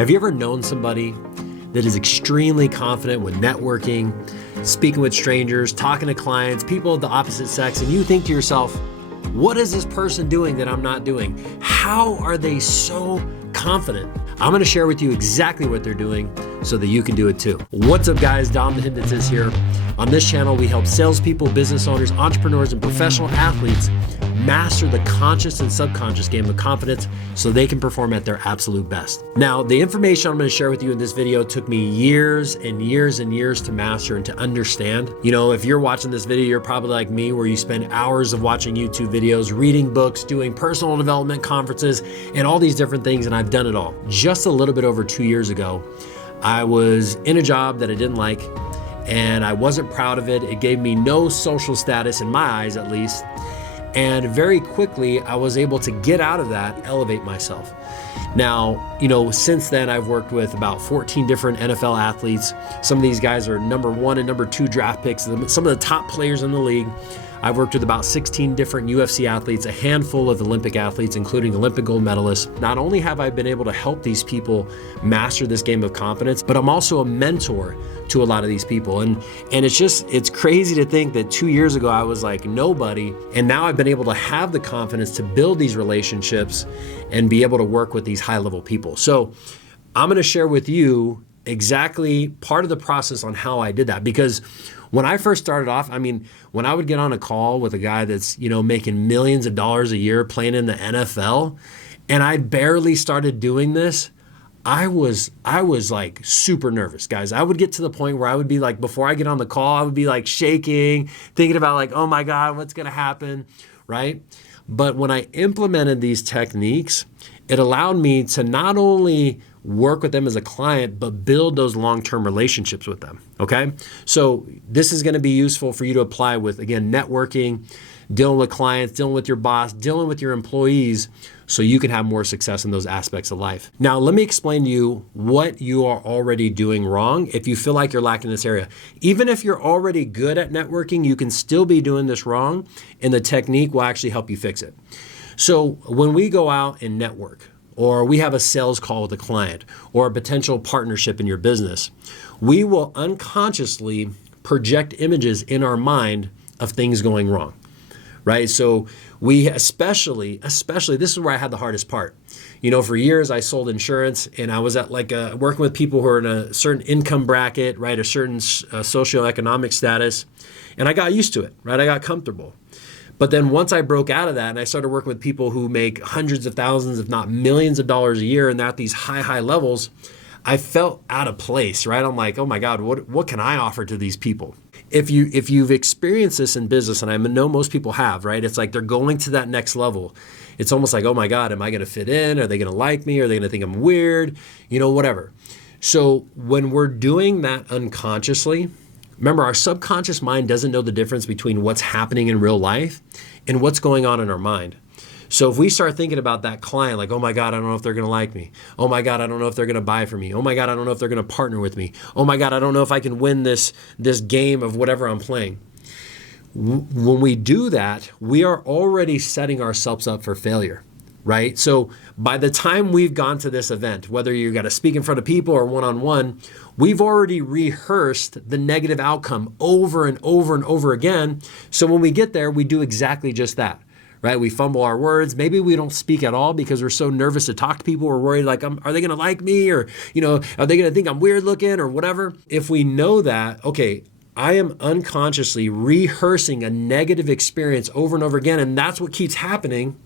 Have you ever known somebody that is extremely confident with networking, speaking with strangers, talking to clients, people of the opposite sex, and you think to yourself, what is this person doing that I'm not doing? How are they so confident? I'm gonna share with you exactly what they're doing so that you can do it too. What's up guys, Dom the Hypnotist here. On this channel, we help salespeople, business owners, entrepreneurs, and professional athletes master the conscious and subconscious game of confidence so they can perform at their absolute best. Now, the information I'm going to share with you in this video took me years and years and years to master and to understand. You know, if you're watching this video, you're probably like me where you spend hours of watching YouTube videos, reading books, doing personal development conferences, and all these different things, and I've done it all. Just a little bit over 2 years ago, I was in a job that I didn't like, and I wasn't proud of it. It gave me no social status, in my eyes at least. And very quickly, I was able to get out of that, elevate myself. Now, you know, since then, I've worked with about 14 different NFL athletes. Some of these guys are number 1 and number 2 draft picks, some of the top players in the league. I've worked with about 16 different UFC athletes, a handful of Olympic athletes, including Olympic Gold Medalists. Not only have I been able to help these people master this game of confidence, but I'm also a mentor to a lot of these people. And it's crazy to think that 2 years ago, I was like nobody. And now I've been able to have the confidence to build these relationships and be able to work with these high-level people. So I'm gonna share with you exactly part of the process on how I did that. Because when I first started off, I mean, when I would get on a call with a guy that's, you know, making millions of dollars a year playing in the NFL, and I barely started doing this, I was like super nervous, guys. I would get to the point where I would be like, before I get on the call, I would be like shaking, thinking about like, oh my God, what's gonna happen, right? But when I implemented these techniques, it allowed me to not only work with them as a client, but build those long-term relationships with them, okay? So this is gonna be useful for you to apply with, again, networking, dealing with clients, dealing with your boss, dealing with your employees, so you can have more success in those aspects of life. Now, let me explain to you what you are already doing wrong if you feel like you're lacking in this area. Even if you're already good at networking, you can still be doing this wrong, and the technique will actually help you fix it. So when we go out and network, or we have a sales call with a client, or a potential partnership in your business, we will unconsciously project images in our mind of things going wrong, right? So we especially, this is where I had the hardest part. You know, for years I sold insurance, and I was at like working with people who are in a certain income bracket, right? A certain socioeconomic status, and I got used to it, right? I got comfortable. But then once I broke out of that and I started working with people who make hundreds of thousands, if not millions of dollars a year, and they're at these high levels, I felt out of place, right? I'm like, oh my God, what can I offer to these people? If you've experienced this in business, and I know most people have, right? It's like they're going to that next level. It's almost like, oh my God, am I gonna fit in? Are they gonna like me? Are they gonna think I'm weird? You know, whatever. So when we're doing that unconsciously, remember, our subconscious mind doesn't know the difference between what's happening in real life and what's going on in our mind. So if we start thinking about that client, like, oh my God, I don't know if they're gonna like me. Oh my God, I don't know if they're gonna buy from me. Oh my God, I don't know if they're gonna partner with me. Oh my God, I don't know if I can win this game of whatever I'm playing. When we do that, we are already setting ourselves up for failure, right? So by the time we've gone to this event, whether you got to speak in front of people or one-on-one, we've already rehearsed the negative outcome over and over and over again. So when we get there, we do exactly just that, right? We fumble our words. Maybe we don't speak at all because we're so nervous to talk to people. We're worried like, are they going to like me? Or, you know, are they going to think I'm weird looking or whatever? If we know that, okay, I am unconsciously rehearsing a negative experience over and over again, and that's what keeps happening,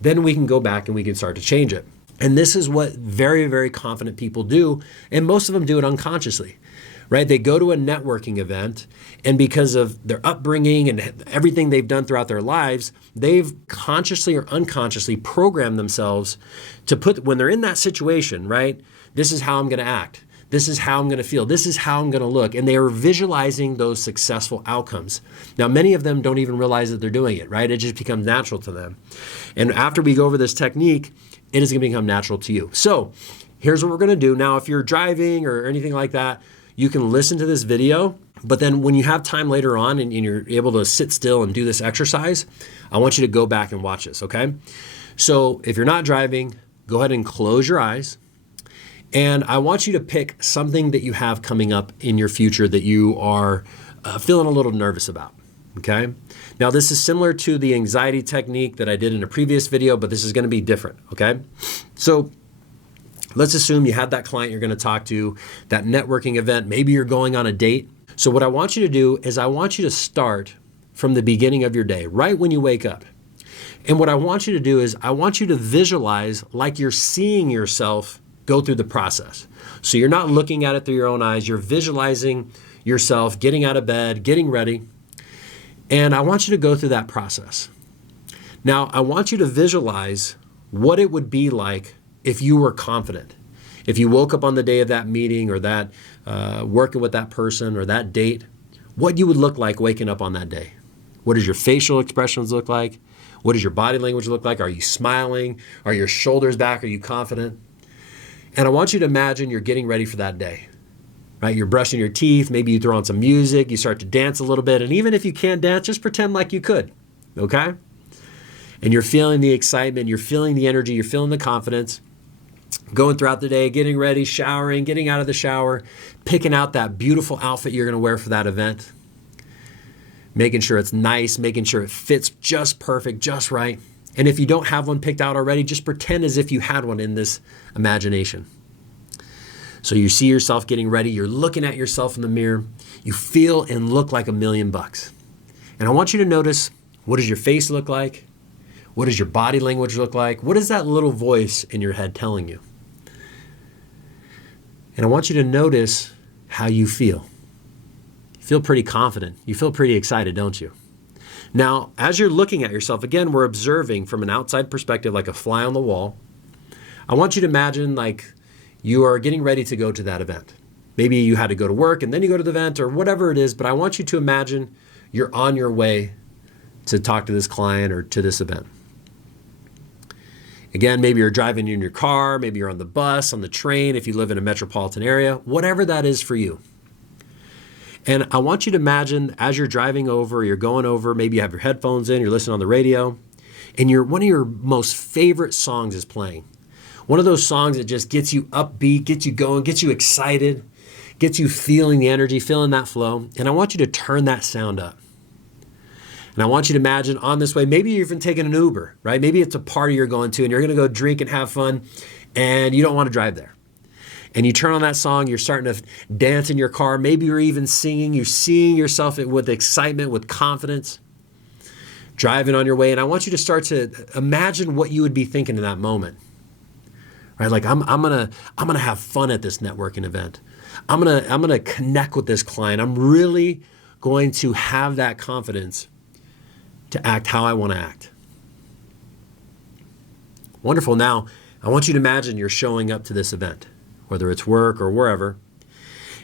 then we can go back and we can start to change it. And this is what very, very confident people do. And most of them do it unconsciously, right? They go to a networking event, and because of their upbringing and everything they've done throughout their lives, they've consciously or unconsciously programmed themselves to put, when they're in that situation, right? This is how I'm gonna act. This is how I'm gonna feel. This is how I'm gonna look. And they are visualizing those successful outcomes. Now, many of them don't even realize that they're doing it, right? It just becomes natural to them. And after we go over this technique, it is gonna become natural to you. So here's what we're gonna do. Now, if you're driving or anything like that, you can listen to this video, but then when you have time later on and you're able to sit still and do this exercise, I want you to go back and watch this, okay? So if you're not driving, go ahead and close your eyes. And I want you to pick something that you have coming up in your future that you are feeling a little nervous about, okay? Now, this is similar to the anxiety technique that I did in a previous video, but this is gonna be different, okay? So let's assume you had that client you're gonna talk to, that networking event, maybe you're going on a date. So what I want you to do is I want you to start from the beginning of your day, right when you wake up. And what I want you to do is I want you to visualize like you're seeing yourself go through the process. So you're not looking at it through your own eyes, you're visualizing yourself getting out of bed, getting ready, and I want you to go through that process. Now, I want you to visualize what it would be like if you were confident. If you woke up on the day of that meeting or that working with that person or that date, what you would look like waking up on that day. What does your facial expressions look like? What does your body language look like? Are you smiling? Are your shoulders back? Are you confident? And I want you to imagine you're getting ready for that day, right? You're brushing your teeth, maybe you throw on some music, you start to dance a little bit, and even if you can't dance, just pretend like you could, okay? And you're feeling the excitement, you're feeling the energy, you're feeling the confidence, going throughout the day, getting ready, showering, getting out of the shower, picking out that beautiful outfit you're gonna wear for that event, making sure it's nice, making sure it fits just perfect, just right. And if you don't have one picked out already, just pretend as if you had one in this imagination. So you see yourself getting ready, you're looking at yourself in the mirror, you feel and look like $1,000,000. And I want you to notice, what does your face look like? What does your body language look like? What is that little voice in your head telling you? And I want you to notice how you feel. You feel pretty confident. You feel pretty excited, don't you? Now, as you're looking at yourself, again, we're observing from an outside perspective like a fly on the wall. I want you to imagine like you are getting ready to go to that event. Maybe you had to go to work and then you go to the event or whatever it is, but I want you to imagine you're on your way to talk to this client or to this event. Again, maybe you're driving in your car, maybe you're on the bus, on the train, if you live in a metropolitan area, whatever that is for you. And I want you to imagine as you're driving over, you're going over, maybe you have your headphones in, you're listening on the radio, and one of your most favorite songs is playing. One of those songs that just gets you upbeat, gets you going, gets you excited, gets you feeling the energy, feeling that flow. And I want you to turn that sound up. And I want you to imagine on this way, maybe you're even taking an Uber, right? Maybe it's a party you're going to and you're going to go drink and have fun and you don't want to drive there. And you turn on that song, you're starting to dance in your car. Maybe you're even singing. You're seeing yourself with excitement, with confidence, driving on your way. And I want you to start to imagine what you would be thinking in that moment, right? Like I'm gonna have fun at this networking event. I'm gonna connect with this client. I'm really going to have that confidence to act how I want to act. Wonderful. Now, I want you to imagine you're showing up to this event, whether it's work or wherever,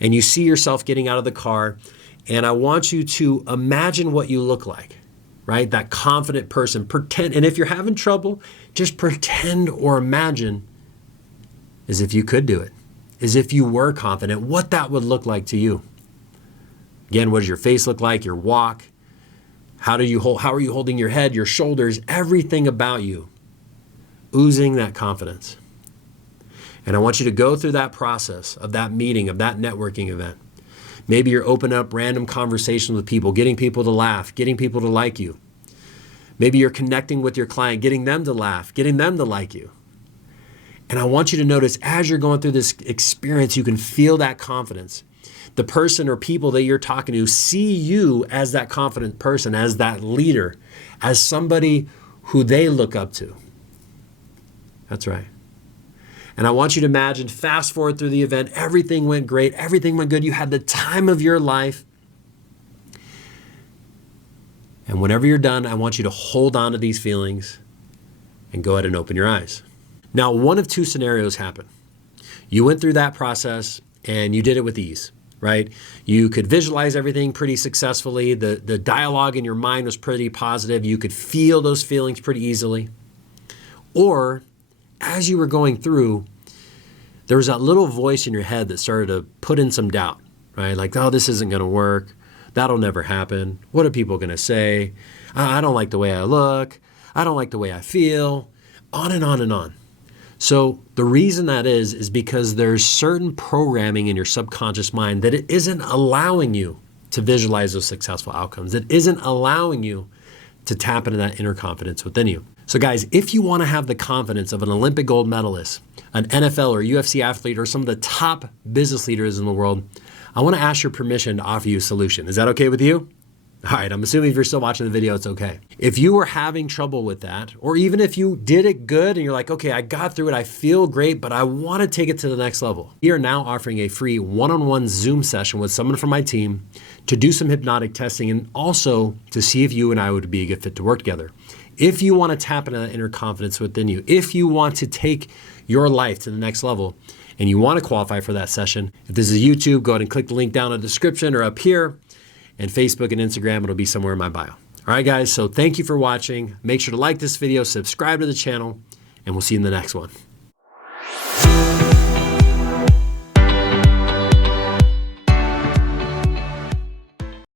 and you see yourself getting out of the car, and I want you to imagine what you look like, right? That confident person. Pretend, and if you're having trouble, just pretend or imagine as if you could do it, as if you were confident, what that would look like to you. Again, what does your face look like, your walk? How are you holding your head, your shoulders, everything about you, oozing that confidence. And I want you to go through that process of that meeting, of that networking event. Maybe you're opening up random conversations with people, getting people to laugh, getting people to like you. Maybe you're connecting with your client, getting them to laugh, getting them to like you. And I want you to notice as you're going through this experience, you can feel that confidence. The person or people that you're talking to see you as that confident person, as that leader, as somebody who they look up to. That's right. And I want you to imagine, fast forward through the event, everything went great, everything went good. You had the time of your life. And whenever you're done, I want you to hold on to these feelings and go ahead and open your eyes. Now, one of two scenarios happened. You went through that process and you did it with ease, right? You could visualize everything pretty successfully. The dialogue in your mind was pretty positive. You could feel those feelings pretty easily. Or as you were going through, there was that little voice in your head that started to put in some doubt, right? Like, oh, this isn't going to work. That'll never happen. What are people going to say? I don't like the way I look. I don't like the way I feel. On and on and on. So the reason that is because there's certain programming in your subconscious mind that it isn't allowing you to visualize those successful outcomes. It isn't allowing you to tap into that inner confidence within you. So guys, if you want to have the confidence of an Olympic gold medalist, an NFL or UFC athlete, or some of the top business leaders in the world, I want to ask your permission to offer you a solution. Is that okay with you? All right, I'm assuming if you're still watching the video, it's okay. If you were having trouble with that, or even if you did it good and you're like, okay, I got through it, I feel great, but I want to take it to the next level. We are now offering a free one-on-one Zoom session with someone from my team to do some hypnotic testing and also to see if you and I would be a good fit to work together. If you want to tap into that inner confidence within you, if you want to take your life to the next level and you want to qualify for that session, if this is YouTube, go ahead and click the link down in the description or up here, and Facebook and Instagram, it'll be somewhere in my bio. All right, guys, so thank you for watching. Make sure to like this video, subscribe to the channel, and we'll see you in the next one.